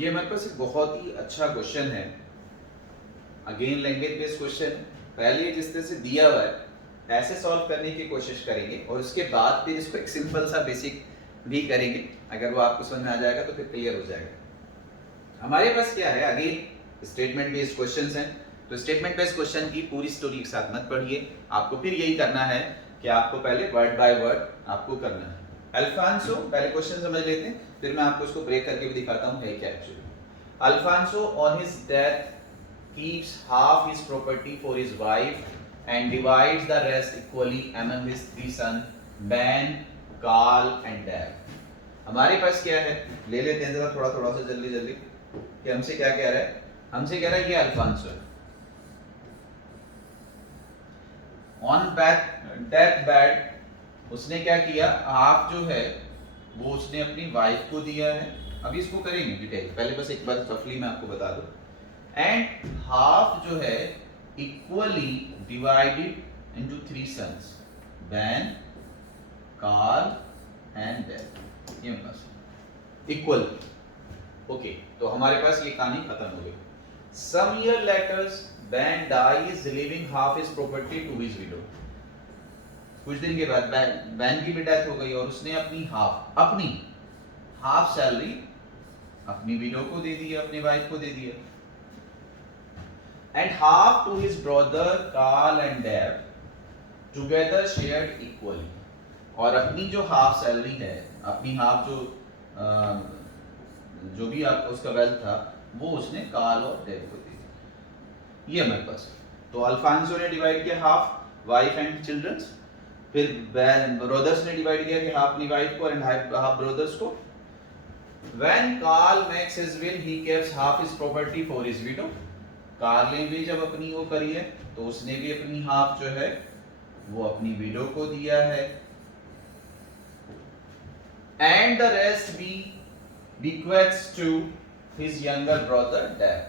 ये हमारे पास एक बहुत ही अच्छा क्वेश्चन है। Again language based question. पहले जिस तरह से दिया हुआ है ऐसे सॉल्व करने की कोशिश करेंगे और उसके बाद फिर इसको एक सिंपल सा बेसिक भी करेंगे। अगर वो आपको समझ में आ जाएगा तो फिर क्लियर हो जाएगा। हमारे पास क्या है, अगेन स्टेटमेंट बेस्ड क्वेश्चंस हैं। तो स्टेटमेंट बेस्ड क्वेश्चन की पूरी स्टोरी एक साथ मत पढ़िए, आपको फिर यही करना है कि आपको पहले वर्ड बाय वर्ड आपको करना है। अल्फांसो, पहले क्वेश्चन समझ लेते हैं, फिर मैं आपको इसको ब्रेक करके भी दिखाता हूँ है क्या actually. Alphonso on his death keeps half his property for his wife and divides the rest equally among his three sons Ben, Carl and Dave। हमारे पास क्या है, ले लेते हैं जरा थोड़ा सा जल्दी जल्दी कि हमसे क्या कह रहा है। हमसे कह रहा है ये अल्फांसो है। ऑन डेथ बेड उसने क्या किया, हाफ जो है वो उसने अपनी वाइफ को दिया है। अभी इसको करेंगे डिटेल, पहले बस एक बार रफली मैं आपको बता दूं। एंड हाफ जो है equally divided into three sons Ben, Carl and Dave. ये पास इक्वल। ओके, तो हमारे पास ये कहानी खत्म हो गई। Some year later Ben dies leaving half his property to his widow. कुछ दिन के बाद बैन की भी डेथ हो गई और उसने अपनी हाफ सैलरी अपनी विडो को दे दी, अपनी वाइफ को दे दिया। And half to his brother Carl and Dave together shared equally. और अपनी जो हाफ सैलरी है, अपनी हाफ जो भी आप उसका वेल्थ था वो उसने कार्ल और डेव को दे दी। ये हमारे पास। तो अल्फांसो ने डिवाइड किया हाफ वाइफ एंड चिल्ड्रंस, फिर ब्रदर्स ने डिवाइड किया कि हाफ अपनी वाइफ को एंड हाफ ब्रदर्स को। When Carl makes his will, he keeps half his property for his widow। Carl ने भी जब अपनी वो करी है तो उसने भी अपनी हाफ जो है वो अपनी विडो को दिया है। And the rest be bequeaths to his younger brother Dave।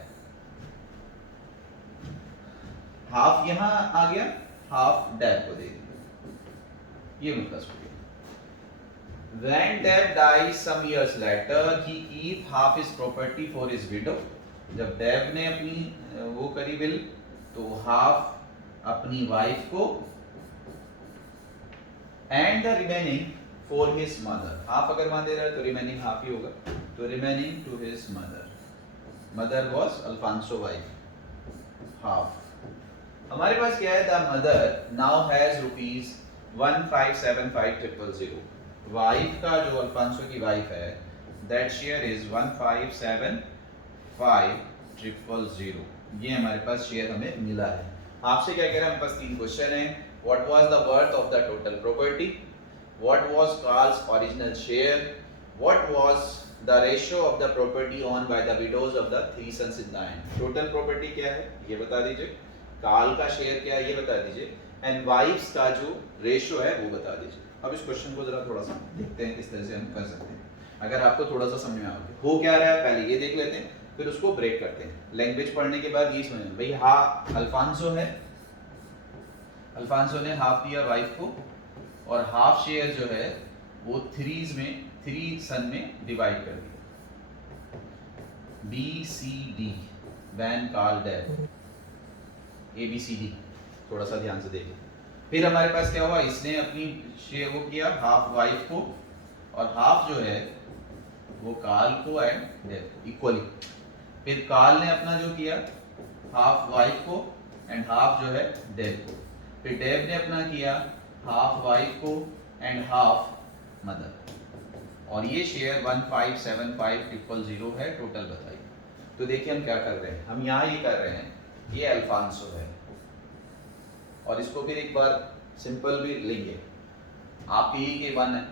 Half यहां आ गया, हाफ डेव को दे दिया। ये मतलब When Dev dies some years later, he keep half his property for his widow। जब देव ने अपनी वो करी विल तो हाफ अपनी वाइफ को and the remaining for his mother. Half अगर वहां दे रहा है तो रिमेनिंग हाफ ही होगा, तो remaining to his mother. Mother was Alphonso wife, half. हमारे पास क्या है, the mother now has rupees 1575000। Wife का जो अल्फांसो की वाइफ है दैट शेयर इज 1575000। ये हमारे पास शेयर हमें मिला है। आपसे क्या कह रहा है, हमारे पास तीन क्वेश्चन है। What was the worth of the total property, what was Carl's original share, what was the ratio of the property owned by the widows of the three sons in the end. Total property क्या है ये बता दीजिए, Karl का share क्या है ये बता दीजिए, एंड वाइफ्स का जो रेशियो है वो बता दीजिए। अब इस क्वेश्चन को जरा थोड़ा सा देखते हैं किस तरह से हम कर सकते हैं। अगर आपको थोड़ा सा समझ में आ गया हो क्या रहा है, पहले ये देख लेते हैं फिर उसको ब्रेक करते हैं। लैंग्वेज पढ़ने के बाद ये समझ भाई, हाँ अल्फांसो है, अल्फांसो ने हाफ दिया वाइफ को और हाफ शेयर जो है वो थ्री सन में डिवाइड कर दिया। B C D, Ben Carl Dave, A B C D. थोड़ा सा ध्यान से देखिए। फिर हमारे पास क्या हुआ, इसने अपनी शेयर वो किया हाफ वाइफ को और हाफ जो है वो कार्ल को एंड डेव इक्वली। फिर कार्ल ने अपना जो किया हाफ वाइफ को एंड हाफ जो है डेव को। फिर डेव ने अपना किया हाफ वाइफ को एंड हाफ मदर। और ये शेयर 1575000 है। टोटल बताइए। तो देखिए हम क्या कर रहे हैं, हम यहाँ ये कर रहे हैं, ये अल्फांसो है और इसको फिर एक बार सिंपल भी लेंगे। आप यही के 1 है,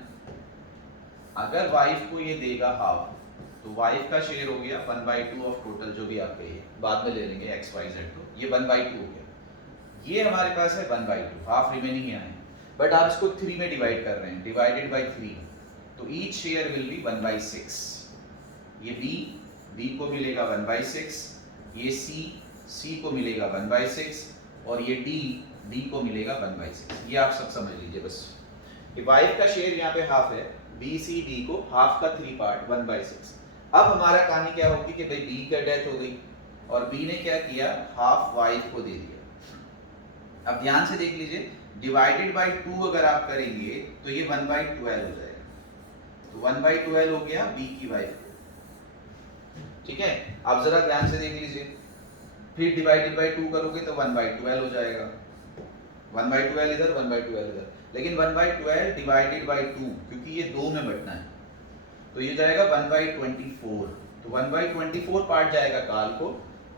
अगर वाइफ को ये देगा हाफ तो वाइफ का शेयर हो गया 1/2 ऑफ टोटल जो भी आपके, ये बाद में ले लेंगे XYZ को, ये 1/2 हो गया। ये हमारे पास है 1/2, हाफ रिमेनिंग यहाँ है। बट आप इसको 3 में डिवाइड कर रहे हैं, डिवाइडेड बाई 3, तो ईच शेयर विल बी 1/6। ये B को मिलेगा 1/6, ये C को मिलेगा 1/6 और ये D को मिलेगा 1/6। ये आप सब समझ लीजिए बस कि वाइफ का शेयर यहाँ पे हाफ है, BCD को हाफ का 3 पार्ट 1/6। अब हमारा कहानी क्या होगी कि भाई बी का डेथ हो गई और बी ने क्या किया, हाफ वाइफ को दे दिया। अब ध्यान से देख लीजिए, डिवाइडेड बाई 2 अगर आप करेंगे तो ये 1/12 हो जाएगा, तो 1/12 हो गया बी की वाइफ को। ठीक है, अब जरा ध्यान से देख लीजिए, फिर डिवाइडेड बाई 2 करोगे तो 1/12 हो जाएगा, 1/12 इधर 1/12 इधर, लेकिन 1/12 डिवाइडेड बाई 2 क्योंकि ये 2 में बटना है तो ये जाएगा 1/24, तो 1/24 पार्ट जाएगा काल को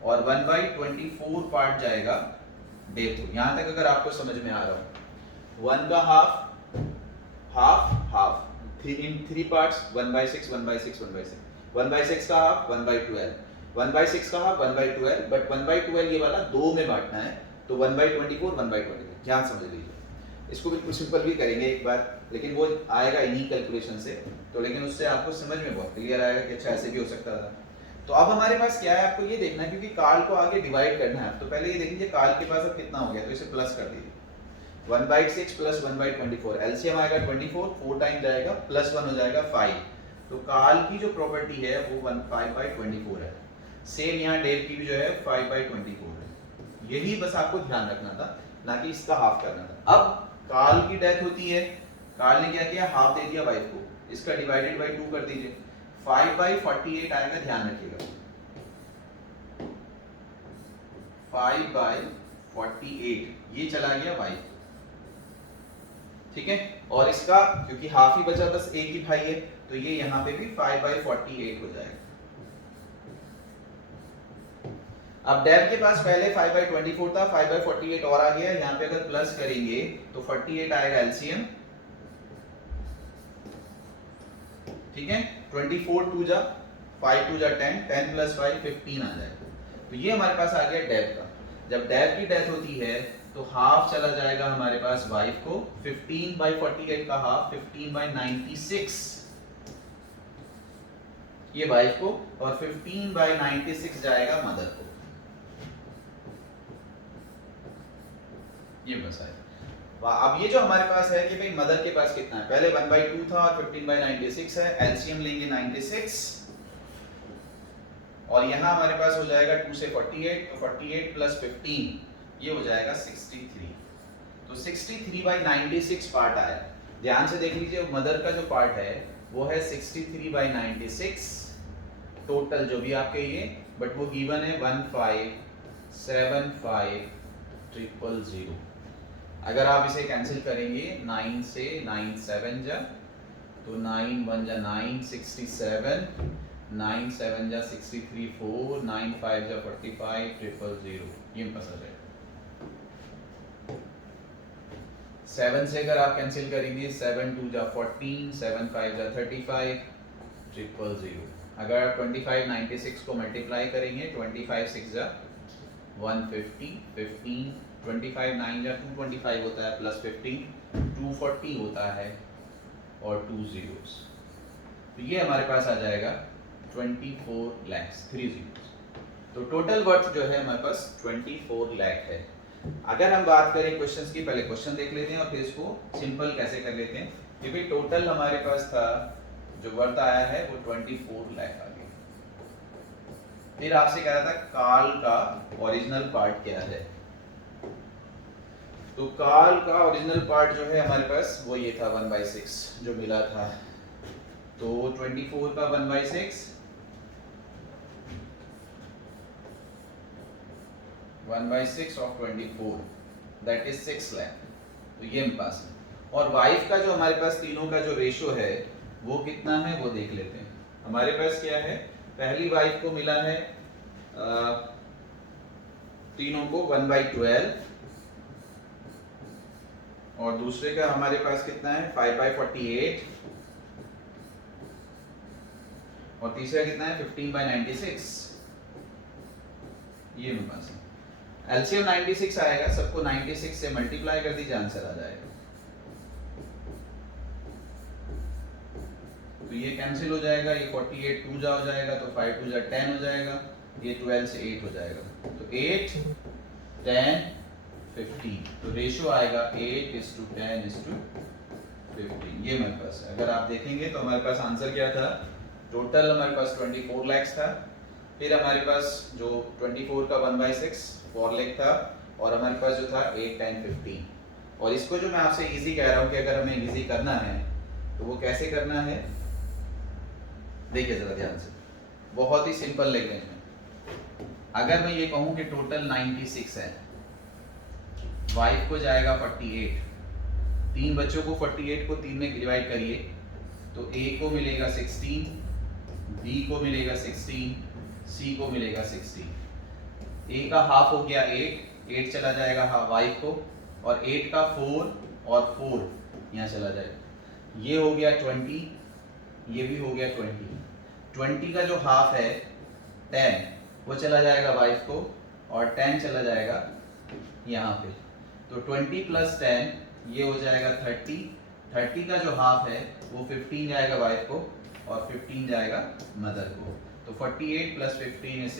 और 1/24 पार्ट जाएगा डेव को। यहां तक अगर आपको समझ में आ रहा हो, 1 का half half half in 3 parts, 1/6 1/6 1/6, 1/6 का हाफ 1/12, 1/6 का हाफ 1/12, बट 1/12 ये वाला 2 में बांटना है तो 1/24 1/24। ध्यान समझ लीजिए, इसको बिल्कुल सिंपल भी करेंगे एक बार, लेकिन वो आएगा इन्हीं कैलकुलेशन से, तो लेकिन उससे आपको समझ में बहुत क्लियर आएगा कि अच्छा ऐसे भी हो सकता था। तो अब हमारे पास क्या है, आपको ये देखना है क्योंकि काल को आगे डिवाइड करना है, तो पहले ये देख लीजिए काल के पास अब कितना हो गया, तो इसे प्लस कर दीजिए, 1/6 प्लस 1/24, एलसीएम आएगा 24, 4 टाइम जाएगा प्लस 1 हो जाएगा 5, तो काल की जो प्रॉपर्टी है वो 5/24 है। सेम यहाँ डेव की भी जो है 5/24 है। यही बस आपको ध्यान रखना था, ना कि इसका हाफ करना था। अब काल की डेथ होती है, काल ने क्या किया, हाफ दे दिया वाइफ को, इसका डिवाइडेड बाई 2 कर दीजिए, 5/48 आएगा, ध्यान रखिएगा 5/48 ये चला गया वाइफ। ठीक है, और इसका क्योंकि हाफ ही बचा, बस एक ही भाई है, तो ये यहाँ पे भी 5/48 हो जाएगा। अब डेव के पास पहले 5/24 था, 5/48 और आ गया, यहाँ पे अगर प्लस करेंगे तो 48 आएगा एलसीएम। ठीक है, 24 2 जा 5 2 जा 10, 10 प्लस 5 15 आ जाएगा, तो ये हमारे पास आ गया डेव का। जब डेव की डेथ होती है तो हाफ चला जाएगा हमारे पास वाइफ को, 15/48 का हाफ 15/96 ये वाइफ को, और 15/96 जाएगा मदर को। ये बस है। अब ये जो हमारे पास है कि भाई मदर के पास कितना है, पहले 1/2 था और 15/96 है, एलसीएम लेंगे 96, और यहाँ हमारे पास हो जाएगा 2 से 48, तो 48 प्लस 15 ये हो जाएगा 63, तो 63/96 पार्ट आया। ध्यान से देख लीजिए, मदर का जो पार्ट है वो है 63/96 टोटल जो भी आपके ये, बट वो गिवन है 1575000। अगर आप इसे कैंसिल करेंगे 9 से 9 7 जा, तो 9 1 जा 9 67, 9 7 जा 63 4, 9 5 जा 45 000, ये पास आ जाएगा। 7 से अगर आप कैंसिल करेंगे 7 2 जा 14, 7 5 जा 35 000। अगर आप 25/96 को मल्टीप्लाई करेंगे 25 6 जा 150, 15 25 9 जा 225 होता है प्लस 15 240 होता है और 2 zeros, तो ये हमारे पास आ जाएगा 24 lakhs 3 zeros। तो टोटल वर्थ जो है हमारे पास 24 लाख है। अगर हम बात करें क्वेश्चंस की, पहले क्वेश्चन देख लेते हैं और फिर इसको सिंपल कैसे कर लेते हैं, क्योंकि टोटल हमारे पास था जो वर्थ आया है वो 24 लाख आ गया। फिर आपसे कह रहा था काल का ओरिजिनल पार्ट क्या है, तो काल का ओरिजिनल पार्ट जो है हमारे पास वो ये था 1/6 जो मिला था, तो 24 का 1/6 1/6 ऑफ 24 दैट इज 6 लाख, तो ये हमारे पास है। और वाइफ का जो हमारे पास तीनों का जो रेशो है वो कितना है वो देख लेते हैं। हमारे पास क्या है, पहली वाइफ को मिला है तीनों को 1/12, और दूसरे का हमारे पास कितना है 5/48, और तीसरा कितना है 15/96, ये मेरे पास है। एलसीएम 96 आएगा, सबको 96 से मल्टीप्लाई कर दीजिए, आंसर आ जाएगा। तो ये कैंसिल हो जाएगा, ये 48 2 जा हो जाएगा, तो 5 2 जा 10 हो जाएगा, ये 12 से 8 हो जाएगा, तो 8 10 15, तो रेशियो आएगा 8:10:15, ये मेरे पास है। अगर आप देखेंगे तो हमारे पास आंसर क्या था टोटल हमारे पास 24 lakhs था, फिर हमारे पास जो 24 का 1/6 4 lakh था, और हमारे पास जो था 8, 10, 15। और इसको जो मैं आपसे इजी कह रहा हूँ कि अगर हमें इजी करना है तो वो कैसे करना है, देखिए जरा ध्यान से, बहुत ही सिंपल लैंग्वेज में। अगर मैं ये कहूँ कि टोटल 96 है, वाइफ को जाएगा 48, तीन बच्चों को 48 को 3 में डिवाइड करिए तो ए को मिलेगा 16, बी को मिलेगा 16, सी को मिलेगा 16। ए का हाफ हो गया 8 चला जाएगा वाइफ को, और 8 का 4 और 4 यहाँ चला जाएगा, ये हो गया 20, ये भी हो गया 20 का जो हाफ है 10 वो चला जाएगा वाइफ को, और 10 चला जाएगा यहाँ पे, तो 20 प्लस 10 ये हो जाएगा 30 का जो हाफ है वो 15 जाएगा वाइफ को, और 15 जाएगा मदर को, तो 48 प्लस 15 इज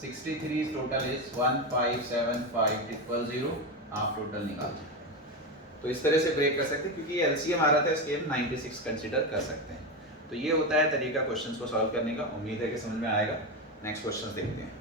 63 टोटल इज 1575 आप टोटल निकाल सकते हैं। तो इस तरह से ब्रेक कर सकते हैं, क्योंकि एलसीएम आ रहा था इसके 96 कंसीडर कर सकते हैं। तो ये होता है तरीका क्वेश्चंस को सॉल्व करने का। उम्मीद है कि समझ में आएगा। नेक्स्ट क्वेश्चंस देखते हैं।